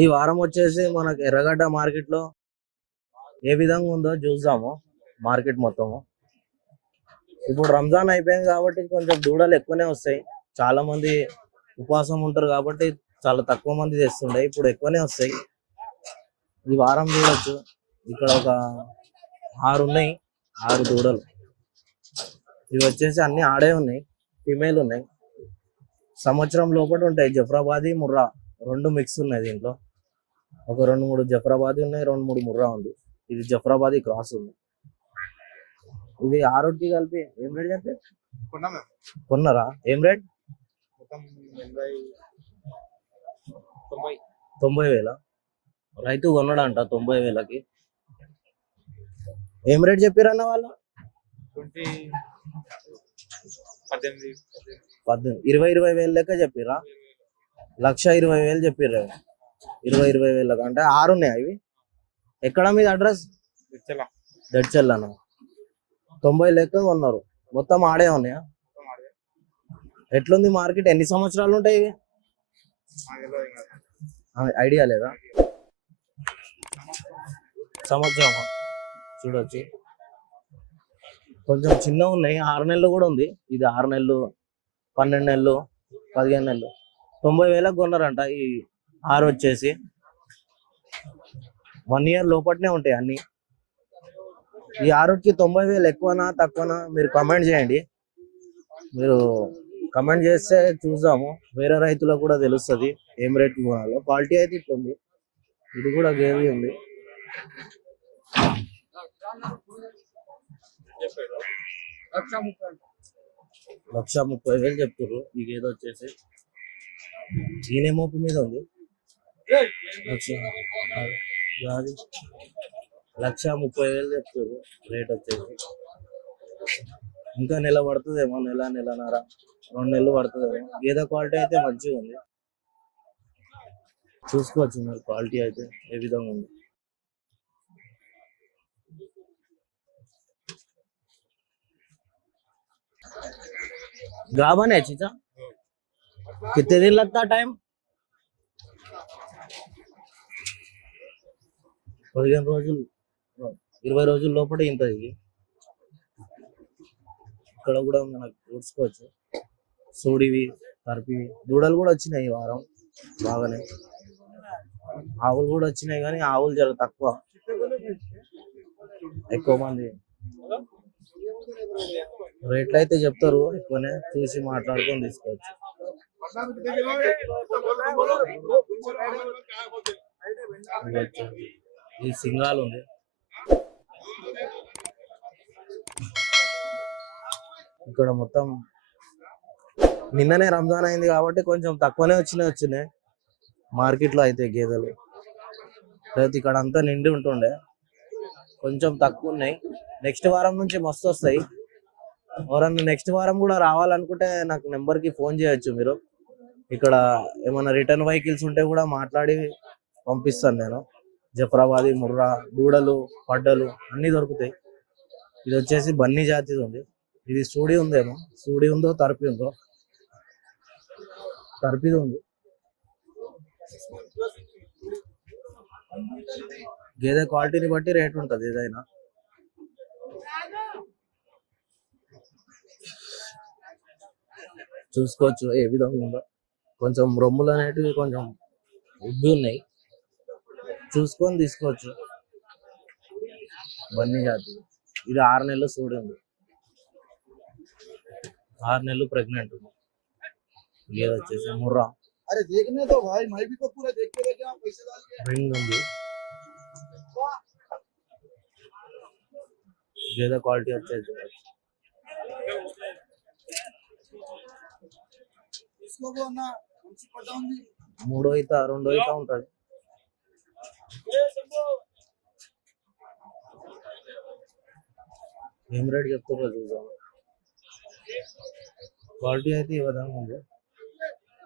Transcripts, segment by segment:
ఈ వారం వచ్చేసి మనకి ఎర్రగడ్డ మార్కెట్ లో ఏ విధంగా ఉందో చూద్దాము. మార్కెట్ మొత్తము ఇప్పుడు రంజాన్ అయిపోయింది కాబట్టి కొంచెం దూడలు ఎక్కువనే వస్తాయి. చాలా మంది ఉపవాసం ఉంటారు కాబట్టి చాలా తక్కువ మంది తెస్తుండే, ఇప్పుడు ఎక్కువనే వస్తాయి. ఈ వారం చూడొచ్చు, ఇక్కడ ఒక 6 ఉన్నాయి, 6 దూడలు. ఇవి వచ్చేసి అన్ని ఆడే ఉన్నాయి, ఫిమేల్ ఉన్నాయి. సంవత్సరం లోపల ఉంటాయి. జఫ్రాబాదీ ముర్రా రెండు మిక్స్ ఉన్నాయి దీంట్లో. ఒక 2-3 జఫ్రాబాదీ ఉన్నాయి, 2-3 ముర్రా ఉంది. ఇది జఫ్రాబాదీ క్రాస్ ఉంది. ఇది 6కి కలిపి ఏం రేట్ చెప్పి కొన్నారా? ఏం రేట్? 90,000 రైతు కొన్నాడంట. 90,000కి ఏం రేట్ చెప్పారన్న వాళ్ళు? 20,000 లెక్క చెప్పిరా? 1,20,000 చెప్పిర్రు. 20,000 అంటే 6 ఉన్నాయి. అవి ఎక్కడ మీద అడ్రస్? దడ్చెల్ అన్న. 90 లెక్క కొన్నారు. మొత్తం ఆడే ఉన్నాయా? ఎట్లుంది మార్కెట్? ఎన్ని సంవత్సరాలు ఉంటాయి ఇవి? ఐడియా లేదా? సంవత్సరం చూడొచ్చు. కొంచెం చిన్నగా ఉన్నాయి. 6 నెలలు కూడా ఉంది. ఇది 6 నెలలు, 12 నెలలు, 15 నెలలు. 90,000కి కొన్నారంట. ఈ 6 వచ్చేసి 1 ఇయర్ లోపట్నే ఉంటాయి అన్ని. ఈ 6కి 90,000 ఎక్కువనా తక్కువనా మీరు కమెంట్ చేయండి. మీరు కమెంట్ చేస్తే చూద్దాము, వేరే రైతులకు కూడా తెలుస్తుంది ఏం రేట్కి కొనాలో. క్వాలిటీ అయితే ఇట్లుంది. ఇది కూడా గేవి ఉంది. 1,30,000 చెప్తారు. ఈ గేదె వచ్చేసి ఈయన మోపు మీద ఉంది. 1,30,000 చెప్తారు రేట్ వచ్చేసి. ఇంకా నెల పడుతుందేమో, నెలన్నర 2 నెలలు పడుతుందేమో. గేదె క్వాలిటీ అయితే మంచిగా ఉంది. చూసుకోవచ్చు మీరు క్వాలిటీ అయితే ఏ విధంగా ఉంది. गाभन है चीचा? कितने दिन लगता है टाइम? 15 రోజులు, 20 రోజుల లోపల ఇంత. ఇది ఇక్కడ కూడా మనకు చూసుకోవచ్చు. సూడివి, కర్పివి దూడలు కూడా వచ్చినాయి ఈ వారం బాగానే. ఆవులు కూడా వచ్చినాయి కానీ ఆవులు జర తక్కువ. ఎక్కువ మంది రేట్లు అయితే చెప్తారు ఎక్కువనే, చూసి మాట్లాడుకొని తీసుకోవచ్చు. ఈ సింగాలు ఉంది. ఇక్కడ మొత్తం నిన్ననే రంజాన్ అయింది కాబట్టి కొంచెం తక్కువనే వచ్చినాయి మార్కెట్లో అయితే గేదెలు. రైతు ఇక్కడ అంతా నిండి ఉంటుండే, కొంచెం తక్కువ ఉన్నాయి. నెక్స్ట్ వారం నుంచి మస్తు వస్తాయి. ఎవరన్నా నెక్స్ట్ వారం కూడా రావాలనుకుంటే నాకు నెంబర్కి ఫోన్ చేయొచ్చు మీరు. ఇక్కడ ఏమైనా రిటర్న్ వెహికల్స్ ఉంటే కూడా మాట్లాడి పంపిస్తాను నేను. జఫ్రాబాదీ ముర్రా దూడలు, పడ్డలు అన్నీ దొరుకుతాయి. ఇది వచ్చేసి బన్నీ జాతిది ఉంది. ఇది సూడి ఉందేమో, సూడి ఉందో తరపి ఉందో. తరపిది ఉంది. గేదె క్వాలిటీని బట్టి రేట్ ఉంటుంది ఏదైనా. చూసుకోవచ్చు ఏ విధంగా ఉందో. కొంచెం రొమ్ములు అనేటివి కొంచెం ఉబ్బి ఉన్నాయి, చూసుకొని తీసుకోవచ్చు. బన్నీ జాతి. ఇది 6 నెలలు సూడి ఉంది. 6 నెలలు ప్రెగ్నెంట్ ఉంది. గేదె వచ్చేసి ముర్రా. రింగ్ ఉంది. గేదె క్వాలిటీ వచ్చేసి 3 ఈత 2 ఈత ఉంటుంది. ఏం రేట్ చెప్తారో చూద్దాం. క్వాలిటీ అయితే ఈ విధంగా ఉంది.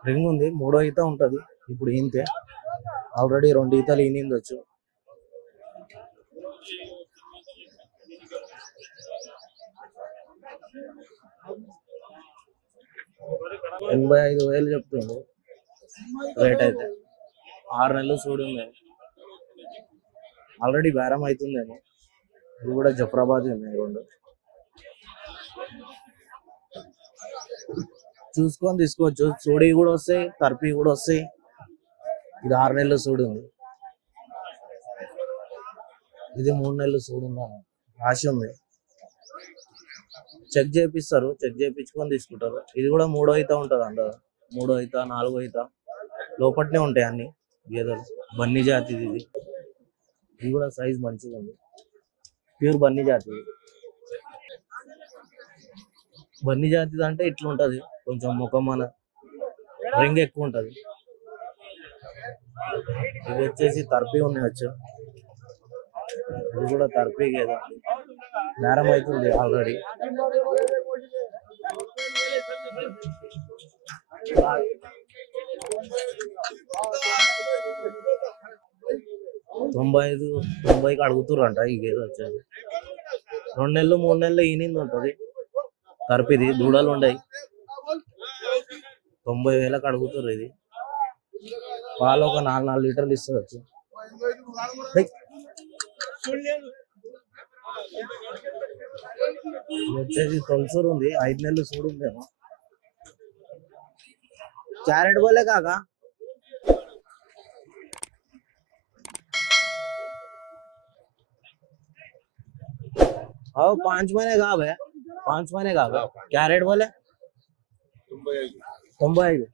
రింగ్ ఉంది, 3 ఈత ఉంటుంది. ఇప్పుడు ఈంతే ఆల్రెడీ 2 ఈతలు ఈనిందొచ్చు. $85,000 చెప్తుండ్రు రేట్ అయితే. 6 నెలలు చూడుంది, ఆల్రెడీ బేరం అవుతుందేమో. ఇది కూడా జఫ్రాబాద్ ఉన్నాయి రెండు, చూసుకొని తీసుకోవచ్చు. సూడి కూడా వస్తాయి, తర్పి కూడా వస్తాయి. ఇది 6 నెలలు సూడి ఉంది, ఇది 3 నెలలు సూడి ఉంది, రాసి ఉంది. చెక్ చేపిస్తారు, చెక్ చేయించుకొని తీసుకుంటారు. ఇది కూడా 3వ ఈత ఉంటుంది అంత, 3వ ఈత 4వ ఈత లోపట్నే ఉంటాయి అన్ని గేదెలు. బన్నీ జాతిది ఇది, ఇది కూడా సైజ్ మంచిగా ఉంది, ప్యూర్ బన్నీ జాతి. బన్నీ జాతిది అంటే ఇట్లా ఉంటది, కొంచెం ముఖం మన రింగ్ ఎక్కువ ఉంటది. ఇది వచ్చేసి తర్పి ఉన్నాయి వచ్చు, ఇది కూడా తర్పి గేదె, బేరం అవుతుంది ఆల్రెడీ. తొంభై 90కి అడుగుతుర్రంట ఈ గేదె వచ్చేది. 2 నెలలు 3 నెలలు ఈనింది ఉంటది తర్పిది, దూడలు ఉండయి. 90,000కి అడుగుతుర్రు. ఇది పాలు ఒక 4 లీటర్లు ఇస్తుంది. వచ్చేసి తొలసూరు ఉంది, 5 నెలలు చూడు ఉందేమో. క్యారెట్ बोले काका, हाँ 5 महीने का है, 5 महीने का क्या रेट बोले? 95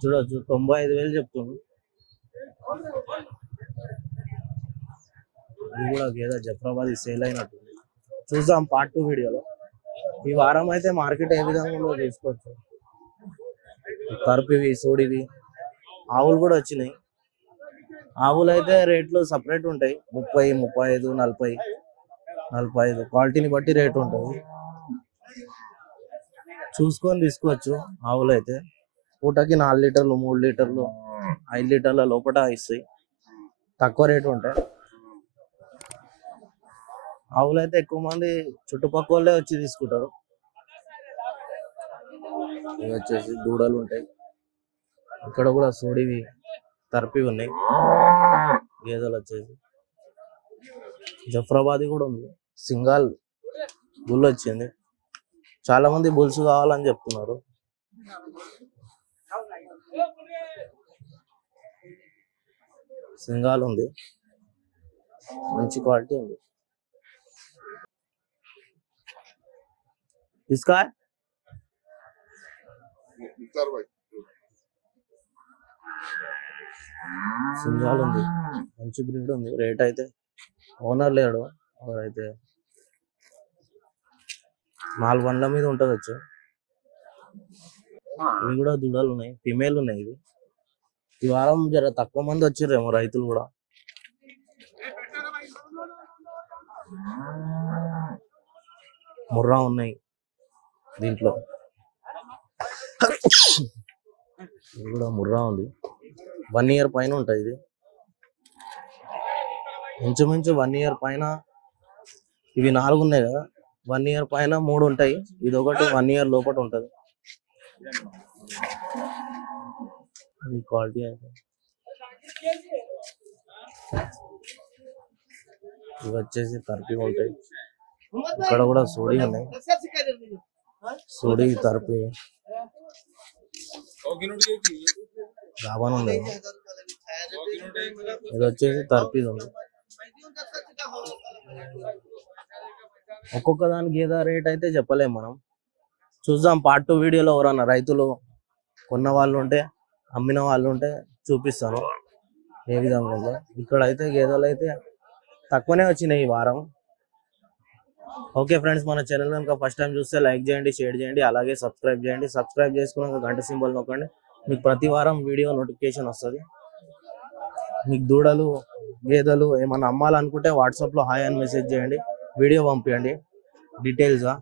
చూడొచ్చు, 95,000 చెప్తున్నాను. ఇది కూడా గేదె జఫ్రాబాద్ సేల్ అయినట్టు. చూద్దాం పార్ట్ 2 వీడియోలో. ఈ వారం అయితే మార్కెట్ ఏ విధంగా ఉందో చూసుకోవచ్చు. తర్పివి, సూడివి, ఆవులు కూడా వచ్చినాయి. ఆవులు అయితే రేట్లు సపరేట్ ఉంటాయి, 30, 35, 40, 45 క్వాలిటీని బట్టి రేట్ ఉంటుంది. చూసుకొని తీసుకోవచ్చు. ఆవులు అయితే పూటకి 4 లీటర్లు, 3 లీటర్లు, 5 లీటర్ల లోపల ఇస్తాయి, తక్కువ రేటు ఉంటాయి. ఆవులు అయితే ఎక్కువ మంది చుట్టుపక్కల వాళ్ళే వచ్చి తీసుకుంటారు. ఇవి వచ్చేసి దూడలు ఉంటాయి. ఇక్కడ కూడా సోడివి, తర్పి ఉన్నాయి గేదెలు. వచ్చేసి జఫ్రాబాద్ కూడా ఉంది, సింగాల్ బుల్ వచ్చింది. చాలా మంది బుల్స్ కావాలని చెప్తున్నారు. సింగాల్ ఉంది, మంచి క్వాలిటీ ఉంది. इसका సింగాల్ ఉంది, మంచి బ్రీడ్ ఉంది. రేట్ అయితే ఓనర్ లేడు, అయితే 4 బండ్ల మీద ఉంటుంది వచ్చు. ఇవి కూడా దూడలు ఉన్నాయి, ఫిమేల్ ఉన్నాయి. ఇవి ఈ వారం జర తక్కువ మంది వచ్చిర్రేమో రైతులు కూడా. ముర్రా ఉన్నాయి దీంట్లో, ఇది కూడా ముర్రా ఉంది. 1 ఇయర్ పైన ఉంటుంది ఇది, ఇంచుమించు 1 ఇయర్ పైన. ఇవి 4 ఉన్నాయి కదా, 1 ఇయర్ పైన 3 ఉంటాయి. ఇది ఒకటి 1 ఇయర్ లోపల ఉంటుంది. ఈ క్వాలిటీ అయితే ఇవి వచ్చేసి తర్పి ఉంటాయి. ఇక్కడ కూడా సోడి ఉన్నాయి, సోడి తర్పి రావణ ఉంది. ఇది వచ్చేసి తర్పి ఉంది. ఒక్కొక్క దానికి గేదె రేట్ అయితే చెప్పలేము మనం. చూద్దాం పార్ట్ 2 వీడియోలో. ఎవరన్నా రైతులు కొన్న వాళ్ళు ఉంటే, అమ్మిన వాళ్ళు ఉంటే చూపిస్తాను ఏ విధంగా ఉందో. ఇక్కడైతే గేదెలు అయితే తక్కువనే వచ్చినాయి ఈ వారం. ఓకే ఫ్రెండ్స్, మన ఛానల్ కనుక ఫస్ట్ టైం చూస్తే లైక్ చేయండి, షేర్ చేయండి, అలాగే సబ్స్క్రైబ్ చేయండి. సబ్స్క్రైబ్ చేసుకున్నాక గంట సింబల్ నొక్కండి, మీకు ప్రతి వారం వీడియో నోటిఫికేషన్ వస్తుంది. మీకు దూడలు, గేదెలు ఏమన్నా అమ్మాలనుకుంటే వాట్సాప్లో హాయ్ అని మెసేజ్ చేయండి, వీడియో పంపించండి డీటెయిల్స్గా.